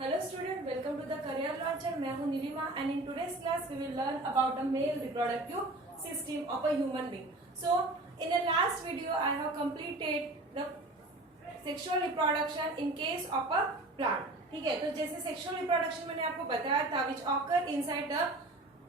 Hello student, welcome to the career launcher. मैं हूँ Nilima and in today's class we will learn about the male reproductive system of a human being. So in the last video I have completed the sexual reproduction in case of a plant. ठीक है, तो जैसे sexual reproduction मैंने आपको बताया था which occur inside the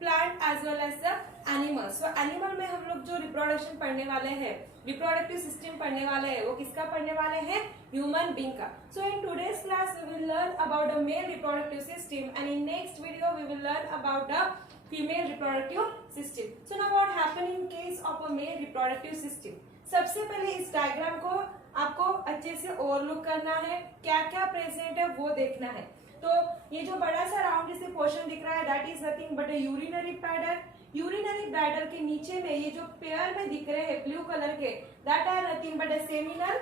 plant as well as the animals. So animal में हम लोग जो reproduction पढ़ने वाले हैं, reproductive system पढ़ने वाले हैं, वो किसका पढ़ने वाले हैं? Human being का. So in today's class we will learn about the male reproductive system and in next video we will learn about the female reproductive system. So now what happen in case of a male reproductive system? सबसे पहले इस diagram को आपको अच्छे से overlook करना है, क्या क्या प्रेजेंट है वो देखना है. तो ये जो बड़ा सा राउंड जैसे पोर्शन दिख रहा है that is nothing but A urinary bladder. Urinary bladder के नीचे में ये जो पेयर में दिख रहे हैं ब्लू कलर के that are nothing but a seminal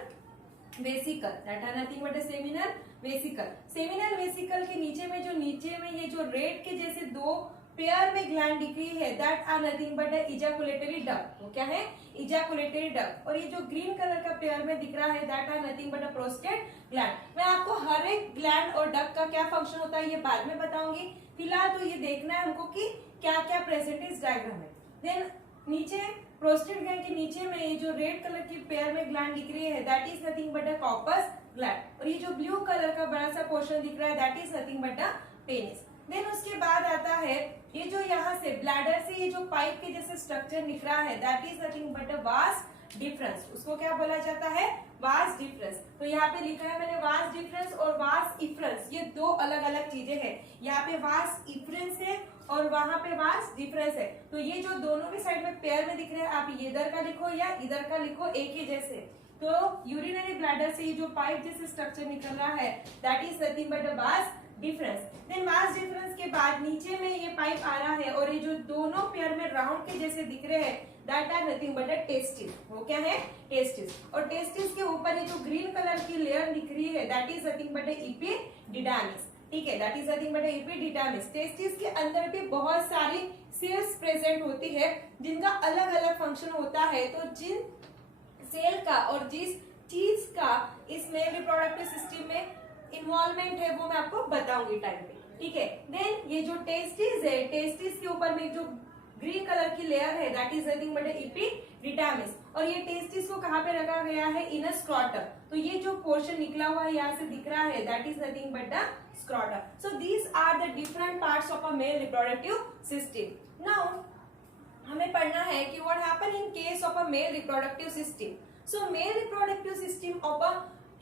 vesicle. That are nothing but a seminal vesicle. Seminal vesicle के नीचे में ये जो रेड के जैसे दो पेयर में ग्लैंड दिख रही है that are nothing but ejaculatory duct. वो क्या है? Ejaculatory duct. और ये जो ग्रीन कलर का पेयर में दिख रहा है that are nothing but prostate gland. मैं आपको हर एक ग्लैंड और डक्ट का क्या फंक्शन होता है ये बाद में बताऊंगी. फिलहाल तो ये देखना है हमको कि क्या क्या प्रेजेंट इस डायग्राम में. देन नीचे प्रोस्टेट ग्लैंड के नीचे में ये जो रेड कलर की पेयर में ग्लैंड दिख रही है that is nothing but corpus gland. और ये जो ब्लू कलर का बड़ा सा पोर्शन दिख रहा है that is nothing but penis. Then उसके बाद आता है ये जो यहाँ से ब्लैडर से ये जो पाइप के जैसे स्ट्रक्चर निकल रहा है that is nothing but vas difference. उसको क्या बोला जाता है? Vas deferens. तो यहाँ पे लिखा है मैंने वास डिफरेंस और वास इफरेंस. ये दो अलग अलग चीजें हैं. यहाँ पे वास इफरेंस है और वहां पे वास डिफरेंस है. तो ये जो दोनों भी साइड में पेयर में दिख रहे हैं आप इधर का लिखो या इधर का लिखो एक ही जैसे. तो यूरिनरी ब्लैडर से ये जो पाइप जैसे स्ट्रक्चर निकल रहा है that is nothing but vas deferens. Then vas deferens के बाद नीचे में ये पाइप आ रहा है और ये जो दोनों पेयर में राउंड के जैसे दिख रहे हैं that are nothing but testis. वो क्या है? टेस्टिस. और टेस्टिस के ऊपर ये जो ग्रीन कलर की लेयर दिख रही है that is nothing but epididymis. ठीक है, that is nothing but epididymis. Testis के अंदर भी बहुत सारी सेल्स प्रेजेंट होती है जिनका अलग अलग फंक्शन होता है. तो जिन सेल का और जिस चीज का इस मेल रिप्रोडक्टिव सिस्टम में इन्वॉल्वमेंट है वो मैं आपको बताऊंगी टाइम पे. ठीक है. देन ये जो टेस्टिस है, टेस्टिस के ऊपर में जो ग्रीन कलर की लेयर है that is nothing but epididymis. और ये टेस्टिस को कहाँ पे रखा गया है? इन अ स्क्रॉटम. तो ये जो पोर्शन निकला हुआ है यहाँ से दिख रहा है that is nothing but the scrotum. So these are the different parts of a male reproductive system. Now हमें पढ़ना है कि what happen in case of a male reproductive system. So male reproductive system of a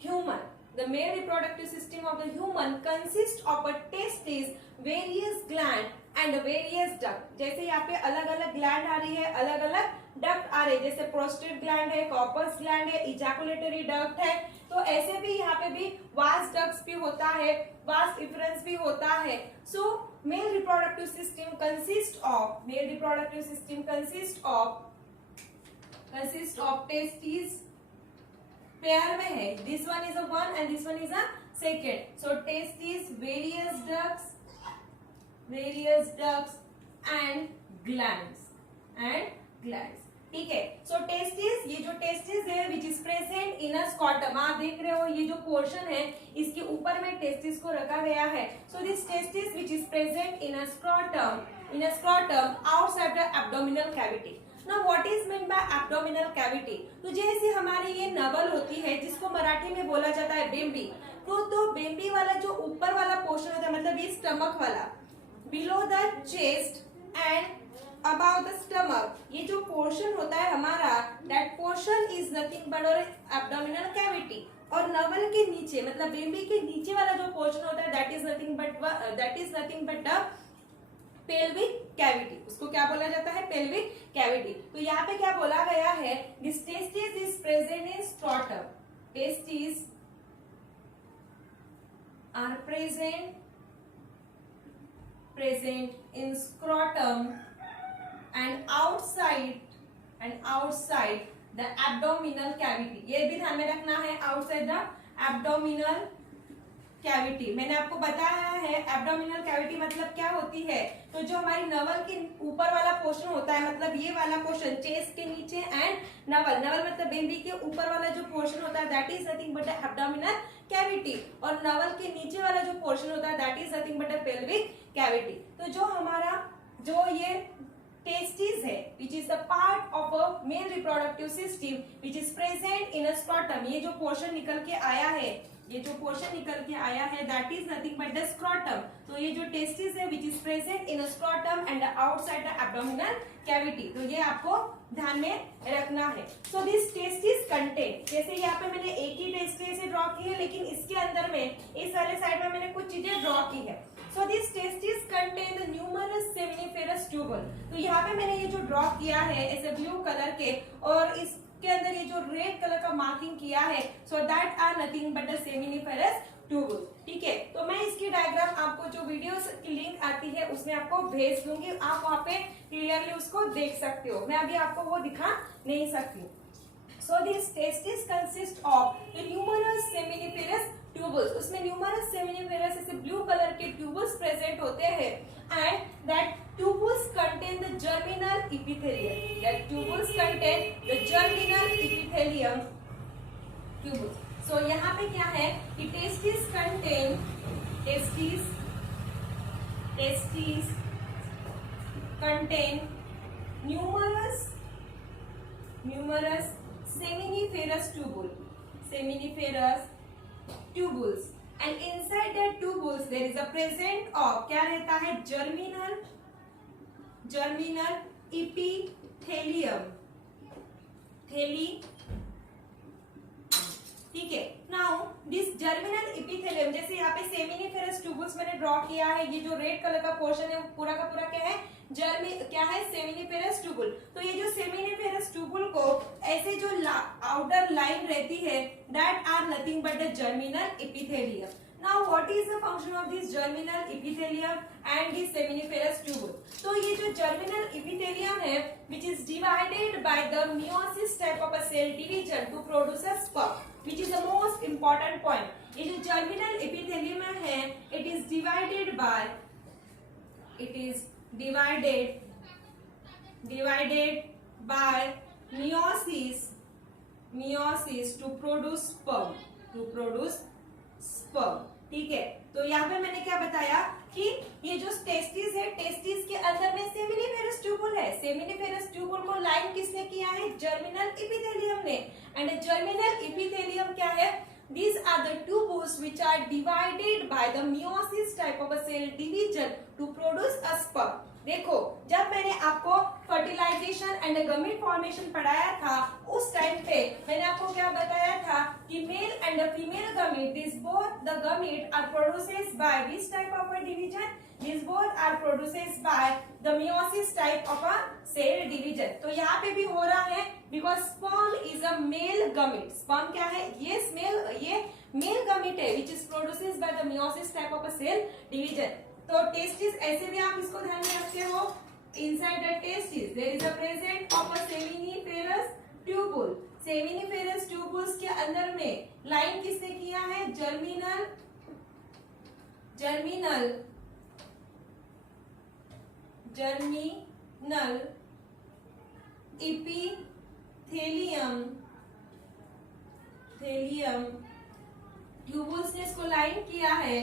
human, the male reproductive system of the human consists of a testis, various gland and various duct. जैसे यहाँ पे अलग अलग gland आ रही है, अलग अलग duct आ रहे हैं. जैसे प्रोस्टेट ग्लैंड है, कॉर्पस ग्लैंड है, इजैकुलेटरी डक्ट है. तो ऐसे भी यहाँ पे भी वास डक्ट्स भी होता है, वास इफरेंस भी होता है. So male reproductive system consist of testis pair में है. This one is a one and this one is a second. So testis, various ducts and glands. ठीक है. सो टेस्टिस, ये जो टेस्टिस है which is present in a scrotum. आप देख रहे हो ये जो पोर्शन है इसके ऊपर में टेस्टिस को रखा गया है. So this testis which is present in a scrotum outside the abdominal cavity. Now what is meant by abdominal cavity? तो जैसे हमारी ये नवल होती है जिसको मराठी में बोला जाता है बेम्बी. तो बेम्बी वाला जो ऊपर वाला पोर्शन होता है मतलब ये स्टमक वाला, below the chest and about the stomach, ये जो पोर्शन होता है हमारा that portion is nothing but abdominal cavity. और नवल के नीचे मतलब बेम्बी के नीचे वाला जो पोर्शन होता है that is nothing but pelvic cavity. उसको क्या बोला जाता है? Pelvic cavity. तो यहाँ पे क्या बोला गया है? This testis is present in scrotum. Testis are present in scrotum and outside the abdominal cavity. ये भी ध्यान में रखना है, आउटसाइड द एब्डोमिनल कैविटी. मैंने आपको बताया है एब्डोमिनल कैविटी मतलब क्या होती है. तो जो हमारी नवल के ऊपर वाला पोर्शन होता है मतलब ये वाला पोर्शन चेस्ट के नीचे एंड नवल मतलब बेबी के ऊपर वाला जो पोर्शन होता है that is nothing but abdominal cavity. Cavity, और नवल के नीचे वाला जो पोर्शन होता है that is nothing but a pelvic cavity. तो जो हमारा जो ये टेस्टिस है which is the part of a male reproductive system which is present in a scrotum, ये जो पोर्शन निकल के आया है, ये जो पोर्शन निकल के आया है that is nothing but the scrotum. तो ये जो टेस्टिस है which is present in a scrotum and outside the abdominal cavity, तो ये आपको ध्यान में रखना है। सो दिस टेस्टिस कंटेन, जैसे यहाँ पे मैंने एक ही टेस्टिस ड्रॉ की है, लेकिन इसके अंदर में इस वाले साइड में मैंने कुछ चीजें ड्रॉ की है। So these testes contain the numerous seminiferous tubule। तो यहाँ पे मैंने ये जो ड्रॉ किया है ऐसे ब्लू कलर के, और इसके अंदर ये जो रेड कलर का मार्किंग किया है, so that are nothing but the seminiferous tubule। ठीक है, तो मैं इसकी डायग्राम आपको जो वीडियोस की लिंक आती है उसमें आपको भेज दूंगी, आप वहाँ पे क्लियरली उसको देख सकते हो, मैं अभी आपको वो दिखा नहीं सकती। So these testes consist of the numerous seminiferous tubules, उसमें numerous seminiferous ऐसे ब्लू कलर के tubules प्रेजेंट होते हैं, and that tubules contain the germinal epithelium, that tubules contain the germinal epithelium tubules। So यहाँ पे क्या है कि testes contain numerous seminiferous tubules, and inside that tubules there is a present of, क्या रहता है, germinal epithelium, ठीक है। नाउ दिस जर्मिनल इपिथेलियम, जैसे यहाँ पे सेमिनिफेरस ट्यूबुल्स मैंने ड्रॉ किया है, ये जो रेड कलर का पोर्शन है पूरा का पूरा क्या है, क्या है, सेमिनिफेरस ट्यूबुल। तो ये जो सेमिनिफेरस ट्यूबुल को ऐसे जो आउटर लाइन रहती है that are nothing but the germinal epithelium. Now what is the function of this germinal epithelium and this seminiferous tubule? तो ये जो germinal epithelium है which is divided by the meiosis type of a cell division to produce a sperm, which is the most important point। ये जो germinal epithelium है it is divided by meiosis to produce sperm, ठीक है। तो यहाँ पे मैंने क्या बताया कि ये जो टेस्टिस है, टेस्टिस के अंदर में सेमिनिफेरस ट्यूबुल है, सेमिनिफेरस ट्यूबुल को लाइन किसने किया है, जर्मिनल इपिथेलियम ने। एंड जर्मिनल इपिथेलियम क्या है, these are the tubules which are divided by the meiosis type of a cell division to produce a sperm। देखो, जब मैंने आपको फर्टिलाइजेशन एंड गमीट फॉर्मेशन पढ़ाया था उस टाइम पे मैंने आपको क्या बताया था कि male and female gamete, this both the gamete are produces by which type of a division, this both are produces by the meiosis type of a cell division. तो यहाँ पे भी हो रहा है because sperm is a male gamete. Sperm क्या है, ये मेल गमीट है which is produces by the meiosis type of a cell division. तो टेस्टिस ऐसे भी आप इसको ध्यान में रखते हो, inside the testis there is a present of a seminiferous tubule. Seminiferous tubules के अंदर में लाइन किसने किया है, जर्मिनल इपिथेलियम ट्यूबुल्स ने इसको लाइन किया है।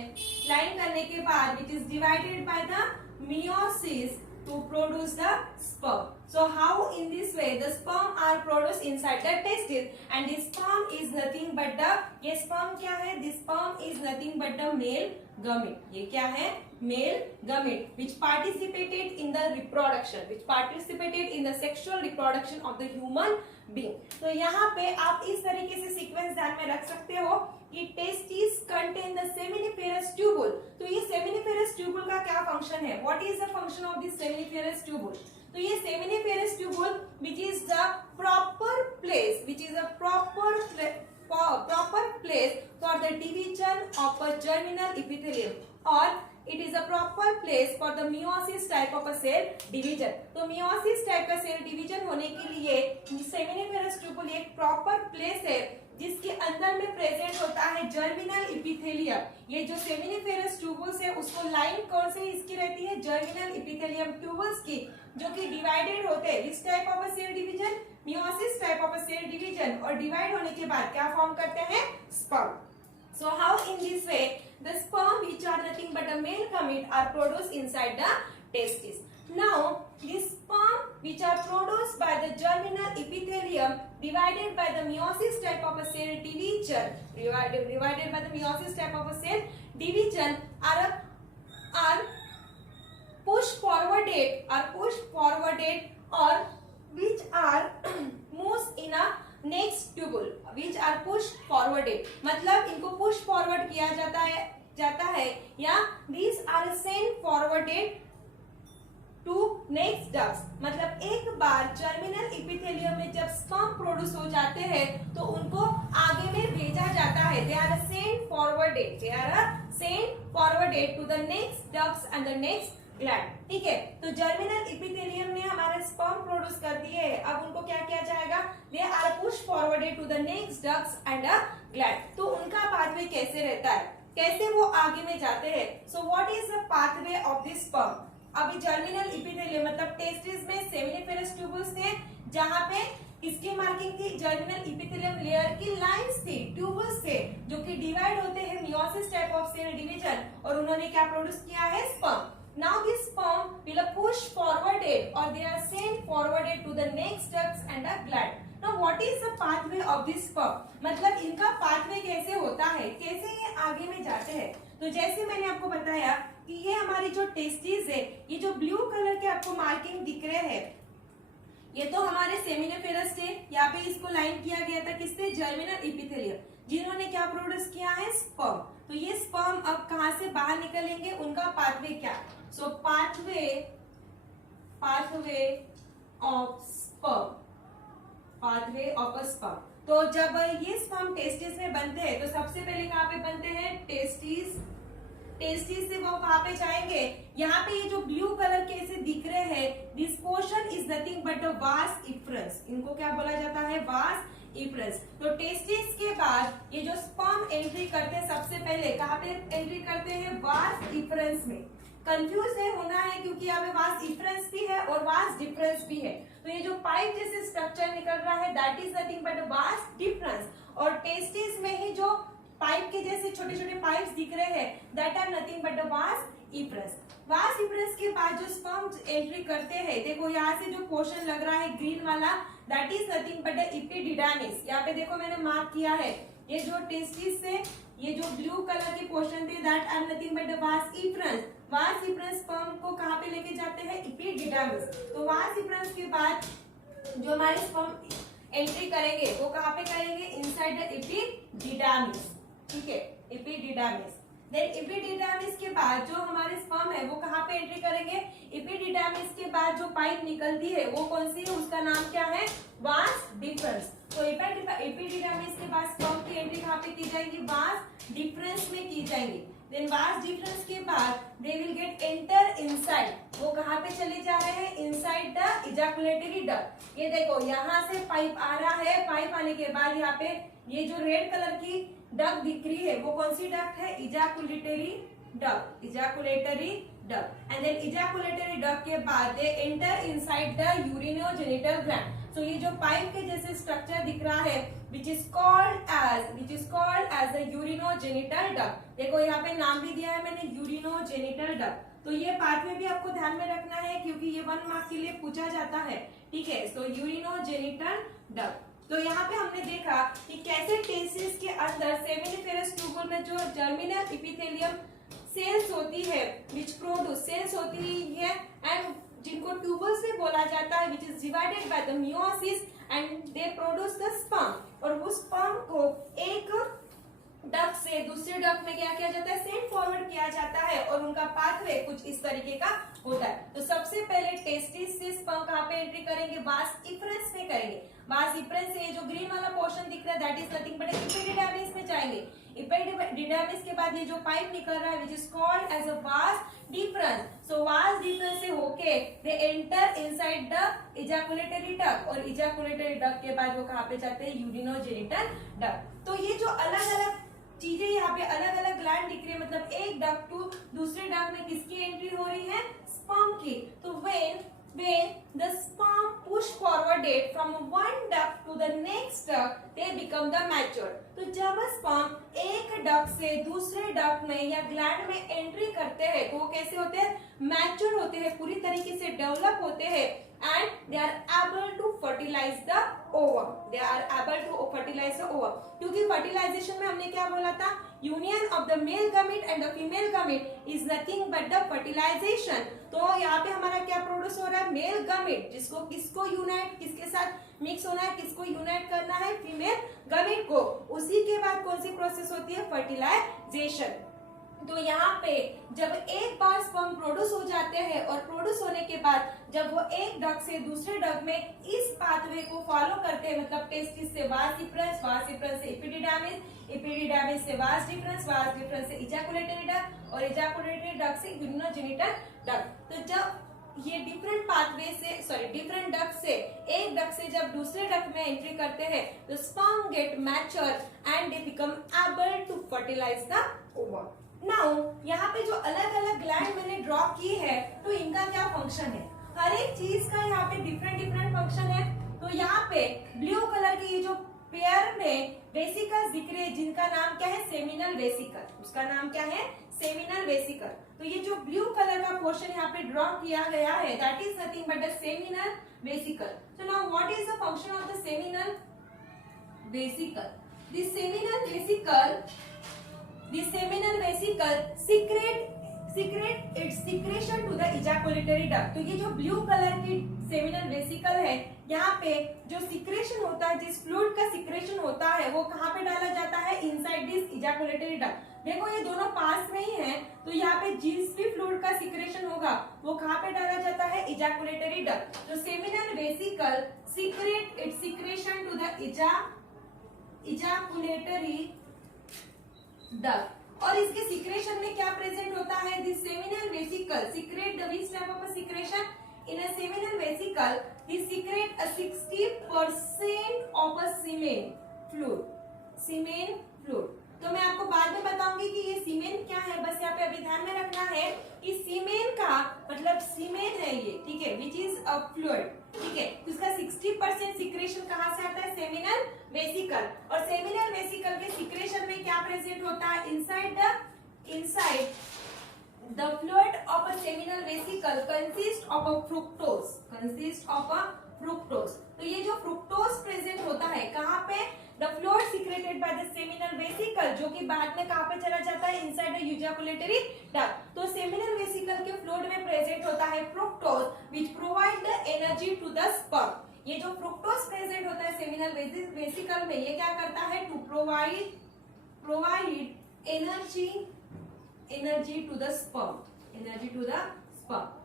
लाइन करने के बाद it is divided by the meiosis to produce the sperm। So how in this way the sperm are produced inside the testis, and the sperm is nothing but the, ये sperm क्या है, this sperm is nothing but the male gamete। ये क्या है, male gamete which participated in the reproduction, which participated in the sexual reproduction of the human being। तो यहाँ पे आप इस तरीके से सीक्वेंस ध्यान में रख सकते हो कि testis contain the seminiferous tubule. तो ये सेमिनिफेरस ट्यूबुल का क्या फंक्शन है, what is the function of this seminiferous tubule. तो ये seminiferous tubule which is the proper place for the division of a germinal epithelium, और it is a proper place for the meiosis type of a cell division। तो meiosis type का cell division होने के लिए seminiferous tubule एक proper place है जिसके अंदर में प्रेजेंट होता है जर्मिनल इपिथेलियम। ये जो सेमिनिफेरस ट्यूबुल्स है उसको लाइन कौन से इसकी रहती है, जर्मिनल इपिथेलियम ट्यूबुल्स की, जो कि डिवाइडेड होते हैं इस type of a cell division, meiosis type of a cell division, और डिवाइड होने के बाद क्या फॉर्म करते हैं, sperm. So how in this way the sperm which are nothing but a male gamete are produced inside the testis. Now these sperm which are produced by the germinal epithelium divided by the meiosis type of a cell division, divided by the meiosis type of a cell division are pushed forwarded or which are moves in a next tubule which are push forwarded, मतलब इनको push forward किया जाता है या these are send forwarded to next ducts, मतलब एक बार germinal epithelium में जब स्पर्म प्रोड्यूस हो जाते हैं तो उनको आगे में भेजा जाता है, they are send forwarded to the next ducts and the next gland. ठीक है, तो जर्मिनल एपिथेलियम ने हमारा स्पर्म प्रोड्यूस कर दिए है, अब उनको क्या किया जाएगा, they are push forwarded to the next ducts and a gland. तो उनका पाथवे कैसे रहता है, कैसे वो आगे में जाते हैं। So what is the pathway of this sperm. अभी जर्मिनल एपिथेलियम मतलब टेस्टिस में सेमिनिफेरस ट्यूबल्स थे, जहां पे इसकी मार्किंग थी जर्मिनल एपिथेलियम लेयर की लाइंस थी, ट्यूबल्स थे जो कि डिवाइड होते हैं meiosis type of cell division, और उन्होंने क्या प्रोड्यूस किया है, sperm. Now this sperm will push forwarded or they are sent forwarded to the next ducts and a gland. Now what is the pathway of this sperm, मतलब इनका pathway कैसे होता है, कैसे ये आगे में जाते हैं। तो जैसे मैंने आपको बताया कि ये हमारी जो टेस्टिस है, ये जो ब्लू कलर के आपको मार्किंग दिख रहे हैं, ये तो हमारे सेमिनिफेरस थे, यहाँ पे इसको लाइन किया गया था किससे, जर्मिनल एपिथेलियम, जिन्होंने क्या प्रोड्यूस किया है, स्पर्म। तो ये स्पर्म अब कहां से बाहर निकलेंगे, उनका पाथवे क्या, so pathway of sperm, pathway of a sperm. तो जब ये स्पर्म टेस्टिस में बनते हैं तो सबसे पहले कहां पे बनते हैं, टेस्टिस से वो कहां पे जाएंगे, यहाँ पे ये जो ब्लू कलर के ऐसे दिख रहे हैं, this portion is nothing but a vas deferens, इनको क्या बोला जाता है, वास इफरंस। तो टेस्टिस के बाद ये जो स्पर्म एंट्री करते हैं सबसे पहले कहां पे एंट्री करते हैं, वास इफरंस में। कंफ्यूज है होना है क्योंकि यहाँ पे वास इफरंस भी है और वास डिफरेंस भी है, तो ये जो पाइप जैसे स्ट्रक्चर निकल रहा है that is nothing but vas difference, और टेस्टिस में ही जो पाइप के जैसे छोटे छोटे पाइप्स दिख रहे हैं दैट आर नथिंग बट वास इफरंस। वास इफरंस के बाद जो स्पर्म एंट्री करते हैं, देखो यहाँ से जो पोर्शन लग रहा है ग्रीन वाला that is nothing but epididymis, यहाँ पे देखो मैंने मार्क किया है, ये जो टेस्टिस से ये जो ब्लू कलर के पोर्शन थे दैट आर नथिंग बट वास इफरंस। वास इफरंस स्पर्म को कहाँ पे लेके जाते हैं, एपिडिडामिस। तो वास इफरंस के बाद जो हमारे स्पर्म एंट्री करेंगे वो कहाँ पे करेंगे, इनसाइड द एपिडिडामिस। ठीक है, एपिडिडामिस। देन एपिडिडामिस के बाद जो हमारे स्पर्म है वो कहाँ पे एंट्री करेंगे, एपिडिडामिस के बाद जो पाइप निकलती है वो कौन सी है, उसका नाम क्या है, वास डिफरेंस। तो एपिडिडामिस के बाद स्पर्म की एंट्री कहाँ पे की जाएगी, वास डिफरेंस में की जाएंगी। देन वास डिफरेंस के बाद they will get enter inside, वो कहाँ पे चले जा रहे हैं, इनसाइड द इजैकुलेटरी डक्ट। ये देखो यहाँ से पाइप आ रहा है, पाइप आने के बाद यहाँ पे ये जो रेड कलर की डक्ट दिख रही है वो कौन सी डक्ट है, ejaculatory duct, ejaculatory duct. And then ejaculatory duct के बाद they enter inside the urinogenital gland. तो ये जो पाइप के जैसे स्ट्रक्चर दिख रहा है which is called as the urinogenital duct, देखो यहाँ पे नाम भी दिया है मैंने, urinogenital duct। तो ये पाथवे भी आपको ध्यान में रखना है क्योंकि ये 1 मार्क के लिए पूछा जाता है। ठीक है, तो यूरिनोजेनिटल डक्ट। तो यहाँ पे हमने देखा कि कैसे टेस्टिस के अंदर सेमिनिफेरस ट्यूबुल में जो जर्मिनल एपिथेलियम सेल्स होती है विच प्रोड्यूस सेल्स होती है एंड जिनको ट्यूबल्स भी बोला जाता है, which is divided by the meiosis and they produce the sperm, और उस स्पर्म को एक डक्ट से दूसरे डक्ट में क्या किया जाता है, सेंड फॉरवर्ड किया जाता है, और उनका पाथवे कुछ इस तरीके का होता है। तो सबसे पहले टेस्टिस से स्पर्म कहाँ पे एंट्री करेंगे, वास इफरंस में करेंगे। वास इफरंस से जो ग्रीन वाला पोर्शन दिख रहा है that is nothing but epididymis में जाएंगे। एपिडिडामिस के बाद ये जो पाइप निकल रहा है which is called as a vas deferens. So vas deferens से होके they enter inside the ejaculatory duct, और इजैकुलेटरी डक्ट के बाद वो कहाँ पे जाते हैं, यूरिनोजेनिटल डक्ट। तो ये जो अलग अलग चीजें यहाँ पे अलग अलग ग्लैंड दिख रही है, मतलब एक डक्ट टू दूसरे डक्ट में किसकी एंट्री हो रही है, स्पर्म की। तो when the sperm push forwarded from one duct to the next duct, they become the mature. तो जब sperm एक duct से दूसरे duct में या gland में एंट्री करते हैं तो वो कैसे होते हैं? मैच्योर होते हैं, पूरी तरीके से डेवलप होते हैं and they are able to fertilize the ovum. They are able to fertilize the ovum. क्योंकि fertilization में हमने क्या बोला था? Union of the male gamete and the female gamete is nothing but the fertilization. तो यहाँ पे हमारा क्या प्रोड्यूस हो रहा है? मेल गैमेट, जिसको किसको यूनाइट, किसके साथ मिक्स होना है, किसको यूनाइट करना है? फीमेल गैमेट को. उसी के बाद कौन सी प्रोसेस होती है? फर्टिलाइजेशन. तो यहाँ पे जब एक बार स्पर्म प्रोड्यूस हो जाते हैं और प्रोड्यूस होने के बाद जब वो एक डग से दूसरे डग में इस पाथवे को फॉलो करते हैं, मतलब टेस्टिस से वास डिफरेंस, वास डिफरेंस से एपिडिडामिस, एपिडिडामिस से वास डिफरेंस से इजैकुलेटरी डग और इजैकुलेटरी डग से यूरिनोजेनिटल डग. तो जब ये डिफरेंट पाथवे से डिफरेंट डग से एक डग से जब दूसरे डग में एंट्री करते हैं तो sperm get mature and they become able to fertilise the ovum. Now यहाँ पे जो अलग अलग ग्लैंड मैंने ड्रॉ की है तो इनका क्या फंक्शन है? हर एक चीज का यहाँ पे डिफरेंट फंक्शन है. तो यहाँ पे ब्लू कलर की ये जो पेयर में वेसिकल दिख रहे हैं जिनका नाम क्या है? Seminal vesicle. उसका नाम क्या है? Seminal vesicle. तो ये जो ब्लू कलर का पोर्शन यहाँ पे ड्रॉ किया गया है that is nothing but the seminal vesicle. So now what is the function of the seminal vesicle? This seminal vesicle secrete its secretion to the ejaculatory duct. तो ये जो blue colour की seminal vesicle है यहाँ पे जो secretion होता है, जिस फ्लूइड का सिक्रेशन होता है वो कहाँ पे डाला जाता है? Inside this ejaculatory duct. देखो ये दोनों पास में ही हैं तो यहाँ पे जिस भी फ्लूइड का सिक्रेशन होगा वो कहाँ पे डाला जाता है? Ejaculatory duct. तो seminal vesicle secrete its secretion to the ejaculatory duct. और इसके सिक्रेशन में क्या प्रेजेंट होता है? This seminal vesicle secrete the which type of secretion? In a seminal vesicle this secrete a 60% of a semen fluid. तो मैं आपको बाद में बताऊंगी कि ये सीमेन क्या है. बस यहाँ पे अभी ध्यान में रखना है कि सीमेन का मतलब सीमेन है ये, ठीक है, विच इज अ फ्लूइड. ठीक है, तो इसका 60% सिक्रेशन कहाँ से आता है? Seminal vesicle. और सेमिनल वेसिकल के सिक्रेशन में क्या प्रेजेंट होता है? Inside the fluid of a seminal vesicle consist of a fructose. तो ये जो फ्रुक्टोज प्रेजेंट होता है कहाँ पे? The fluid secreted by the seminal vesicle, जो कि बाद में कहाँ पे चला जाता है? Inside the ejaculatory duct. तो सेमिनल वेसिकल के फ्लूइड में प्रेजेंट होता है fructose which provide the energy to the sperm. ये जो फ्रुक्टोज प्रेजेंट होता है सेमिनल वेसिकल में ये क्या करता है? To provide energy to the sperm.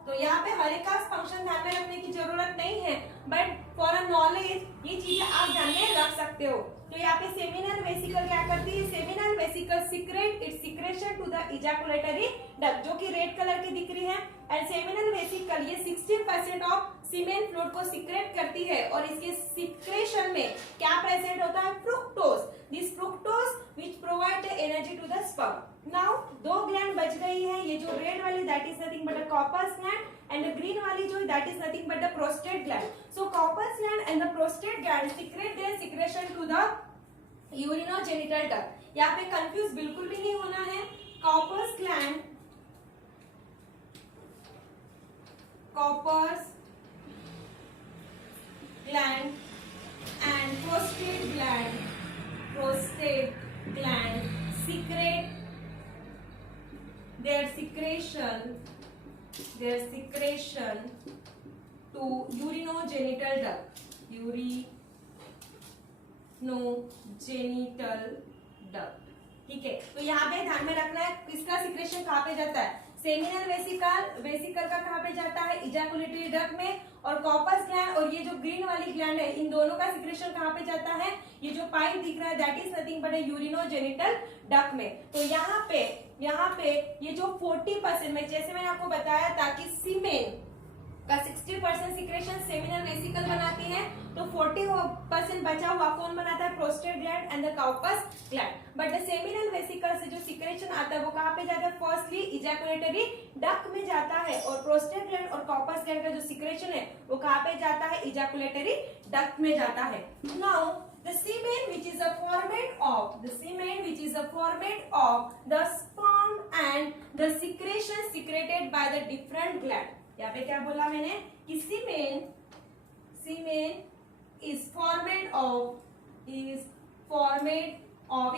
तो यहाँ पे हर एक का फंक्शन ध्यान में रखने की जरूरत नहीं है बट फॉर अ नॉलेज ये चीजें आप ध्यान में रख सकते हो. तो यहाँ पे सेमिनल वेसिकल क्या करती है? Seminal vesicle secrete its secretion to the ejaculatory duct, जो कि रेड कलर की दिख रही है. एंड सेमिनल वेसिकल ये 60% ऑफ सीमेन फ्लूइड को सीक्रेट करती है और इसके सीक्रेशन में क्या प्रेजेंट होता है? Fructose. This fructose which provide the energy to the sperm. Now दो ग्लैंड बच गई है. ये जो रेड वाली that is nothing but a corpus gland and the green वाली जो that is nothing but the prostate gland. So corpus gland and the prostate gland secrete their secretion to the urinogenital duct. यहाँ पे confuse बिल्कुल भी नहीं होना है. corpus gland and prostate gland secrete their secretion to urinogenital duct. ठीक है, तो यहाँ पे ध्यान में रखना है किसका सिक्रेशन कहाँ पे जाता है? सेमिनल वेसिकल का कहाँ पे जाता है? इजैकुलेटरी डक्ट में. और कॉर्पस ग्लैंड और ये जो ग्रीन वाली ग्लैंड है इन दोनों का सिक्रेशन कहाँ पे जाता है? ये जो पाइप दिख रहा है that is nothing but urinogenital duct में. तो यहाँ पे ये जो 40% में जैसे मैंने आपको बताया था कि सीमेन का 60% सिक्रेशन सेमिनल वेसिकल बनाती है तो 40% बचा हुआ कौन बनाता है? Prostate gland and the corpus gland. But the seminal vesicle से जो सिक्रेशन आता है वो कहाँ पे जाता है? फर्स्टली इजैकुलेटरी डक्ट में जाता है, और प्रोस्टेट ग्लैंड और कॉर्पस ग्लैंड का जो सिक्रेशन है वो कहाँ पे जाता है, इजैकुलेटरी डक्ट में जाता है। Now the semen which is a format of the sperm and the secretion secreted by the different gland। यहाँ पे क्या बोला मैंने कि semen is format of ये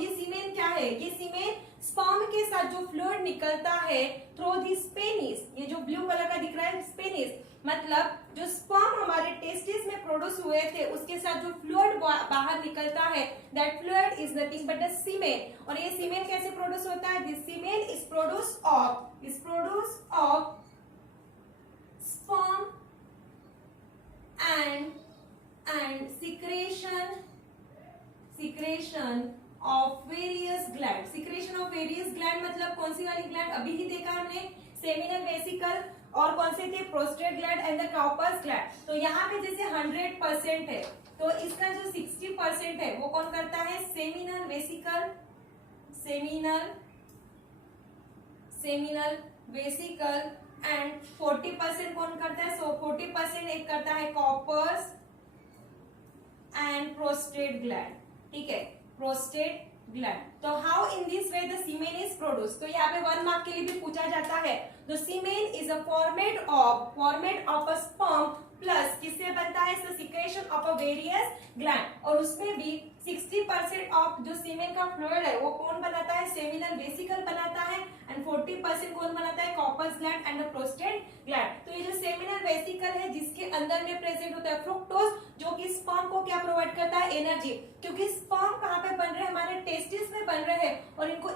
सीमेन क्या है, ये सीमेन स्पर्म के साथ जो फ्लूइड निकलता है थ्रू दिस पेनिस, ये जो ब्लू कलर का दिख रहा है पेनिस, मतलब जो स्पर्म हमारे टेस्टिस में प्रोड्यूस हुए थे उसके साथ जो फ्लूइड बाहर निकलता है, that fluid is nothing but the semen. और ये सीमेन कैसे प्रोड्यूस होता है, this semen is produce of sperm and secretion of various gland मतलब कौन सी वाली ग्लैंड, अभी ही देखा हमने सेमिनल वेसिकल, और कौन से थे, prostate gland and the corpus gland. तो यहाँ पे जैसे 100% है तो इसका जो 60% है वो कौन करता है, सेमिनल वेसिकल एंड 40% कौन करता है, सो 40% एक करता है कॉर्पस एंड प्रोस्टेट ग्लैंड, ठीक है, प्रोस्टेट ग्लैंड। तो how in this way the semen is produce, तो यहाँ पे 1 मार्क के लिए भी पूछा जाता है। The semen is a format of a sperm plus किससे बनता है, secretion of a various gland, और उसमें भी 60% ऑफ जो सीमेन का फ्लूइड है वो कौन बनाता है, सेमिनल वेसिकल बनाता है, एंड 40% कौन बनाता है, corpus gland and the prostate gland. तो ये जो सेमिनल वेसिकल है जिसके अंदर में प्रेजेंट होता है फ्रुक्टोज, जो कि स्पर्म को क्या प्रोवाइड करता है, एनर्जी, क्योंकि स्पर्म कहाँ पे बन रहे हैं, हमारे टेस्टिस में बन रहे हैं, और इनको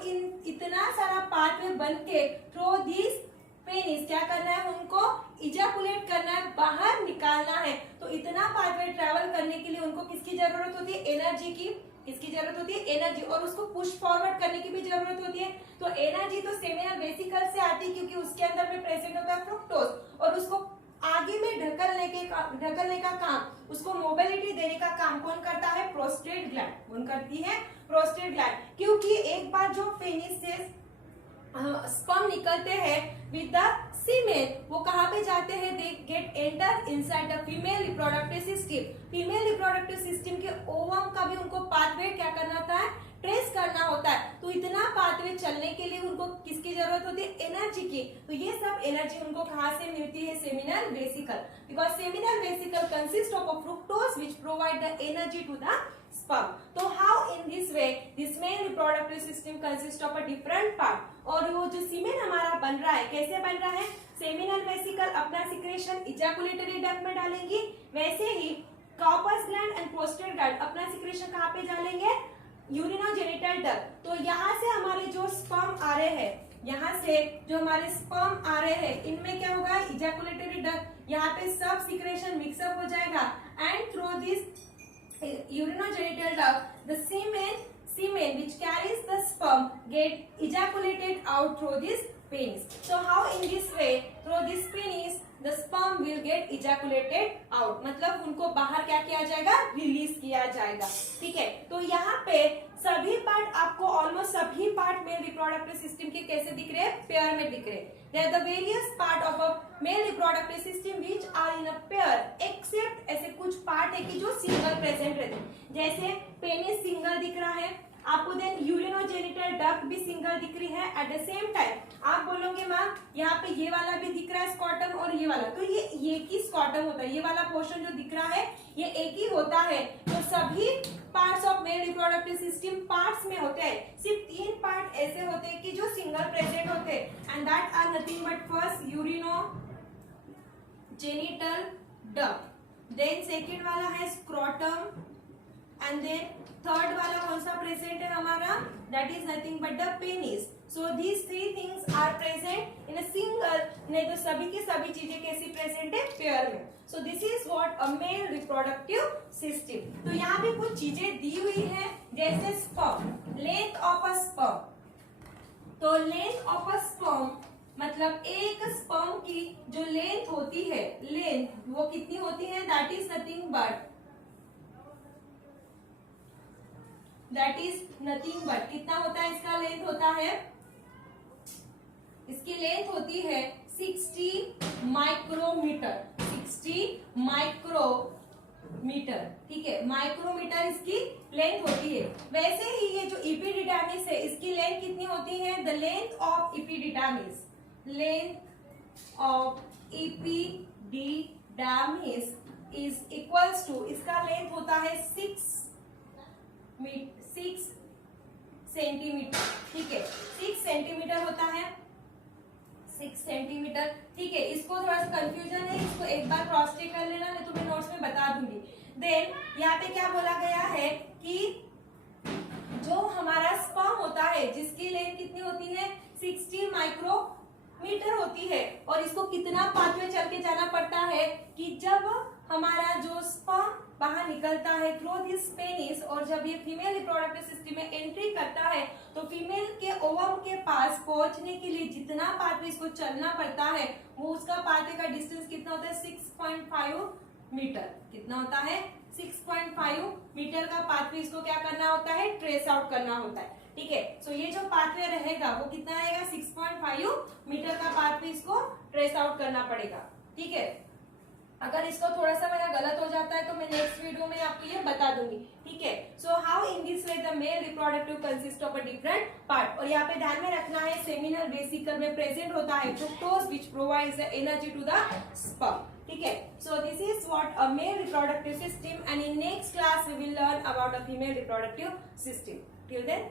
इतना सारा पार्ट में बन के थ्रू दिस पेनिस क्या करना है, उनको इजैकुलेट करना है, बाहर निकालना है। तो इतना पाथवे ट्रैवल करने के लिए उनको किसकी जरूरत होती है, एनर्जी की, किसकी जरूरत होती है, एनर्जी, और उसको पुश फॉरवर्ड करने की भी जरूरत होती है। तो एनर्जी तो सेमिनल वेसिकल से आती है क्योंकि उसके अंदर में प्रेजेंट होता है फ्रुक्टोज, और उसको आगे में ढकलने का काम, उसको मोबिलिटी देने का काम कौन करता है, प्रोस्टेट ग्लैंड, कौन करती है, प्रोस्टेट ग्लैंड। क्योंकि एक बार जो पेनिस से स्पर्म निकलते हैं विद द सीमेन, वो कहाँ पे जाते हैं, they get enter inside the female reproductive system. Female reproductive system के ओवम का भी उनको पाथवे क्या करना होता है, ट्रेस करना होता है। तो इतना पाथवे चलने के लिए उनको किसकी जरूरत होती है, एनर्जी की। तो ये सब एनर्जी उनको कहाँ से मिलती है, seminal vesicle, because seminal vesicle consist of a fructose which provide the energy to the sperm। तो how in this way this male reproductive system consists of a different part, और वो जो सीमेन हमारा बन रहा है कैसे बन रहा है, सेमिनल वेसिकल अपना सिक्रेशन इजैकुलेटरी डक्ट में डालेंगी, वैसे ही Cowper's gland and prostate gland अपना सिक्रेशन कहाँ पे डालेंगे, यूरिनोजेनिटल डक्ट। तो यहाँ से हमारे जो स्पर्म आ रहे हैं, यहाँ से जो हमारे स्पर्म आ रहे हैं, इनमें क्या होगा, इजैकुलेटरी डक्ट, यहाँ पे सब सिक्रेशन मिक्सअप हो जाएगा, and through this urinogenital duct the semen which carries the sperm get ejaculated out through this penis। so how in this way through this penis the sperm will get ejaculated out, मतलब उनको बाहर क्या किया जाएगा, release किया जाएगा, ठीक है। तो यहाँ पे सभी पार्ट आपको ऑलमोस्ट सभी पार्ट मेल रिप्रोडक्टिव सिस्टम के कैसे दिख रहे हैं, पेयर में दिख रहे हैं। They are the various part of a male reproductive system which are in a pair except ऐसे कुछ पार्ट है कि जो सिंगल प्रेजेंट रहते हैं, जैसे पेनिस सिंगल दिख रहा है आपको, देन यूरिनोजेनिटल डक्ट भी सिंगल दिख रही है। एट द सेम टाइम आप बोलोगे मैम यहाँ पे ये वाला भी दिख रहा है स्कॉटम और ये वाला, तो ये एक ही स्कॉटम होता है, ये वाला पोर्शन जो दिख रहा है ये एक ही होता है। तो सभी parts of male reproductive system parts में होते हैं, सिर्फ 3 पार्ट ऐसे होते हैं कि जो सिंगल प्रेजेंट होते हैं, and that are nothing but first urinogenital duct, then second वाला है स्क्रोटम, एंड देन थर्ड वाला कौन सा प्रेजेंट है हमारा, that is nothing but the penis. So these 3 things are present in a single, नहीं तो सभी की सभी चीजें कैसी प्रेजेंट है, पेयर में। सो this is what a male reproductive system. तो यहाँ पे कुछ चीजें दी हुई है, जैसे sperm, length of a sperm. तो लेंथ ऑफ अ स्पर्म मतलब एक स्पर्म की जो लेंथ होती है, लेंथ वो कितनी होती है, दैट इज नथिंग बट कितना होता है, इसका लेंथ होता है इसकी लेंथ होती है 60 माइक्रोमीटर, 60 माइक्रोमीटर, ठीक है, माइक्रोमीटर इसकी लेंथ होती है। वैसे ही ये जो इपीडिडामिस है इसकी लेंथ कितनी होती है? The length of epididymis, length of epididymis is equals to, इसका लेंथ होता है 6 सेंटीमीटर, ठीक है, 6 सेंटीमीटर होता है, 6 सेंटीमीटर, ठीक है। इसको थोड़ा सा कंफ्यूजन है, इसको एक बार क्रॉस चेक कर लेना, मैं तुम्हें नोट्स में बता दूंगी। देन यहाँ पे क्या बोला गया है कि जो हमारा स्पर्म होता है जिसकी लेंथ कितनी होती है? 60 माइक्रोमीटर होती है, और इसको कितना पाथवे चल के जाना पड़ता है कि जब हमारा जो स्पर्म बाहर निकलता है थ्रू दिस पेनिस, और जब ये फीमेल रिप्रोडक्टिव सिस्टम में एंट्री करता है तो फीमेल के ओवम के पास पहुंचने के लिए जितना पाथवे इसको चलना पड़ता है वो उसका पाथवे का डिस्टेंस कितना होता है? 6.5 मीटर। कितना होता है? 6.5 मीटर का पाथवे इसको क्या करना होता है? ट्रेस आउट करना होता है, ठीक है। सो ये जो पाथवे रहेगा वो कितना रहेगा? 6.5 मीटर का पाथवे इसको ट्रेस आउट करना पड़ेगा, ठीक है। अगर इसको थोड़ा सा मेरा गलत हो जाता है तो मैं नेक्स्ट वीडियो में आपको ये बता दूंगी, ठीक है। So how in this way the male reproductive consist of a different part, और यहाँ पे ध्यान में रखना है सेमिनल वेसिकल में प्रेजेंट होता है fructose which provides the energy to the sperm, ठीक है। So this is what a male reproductive system, and in next class we will learn about a female reproductive system. Till then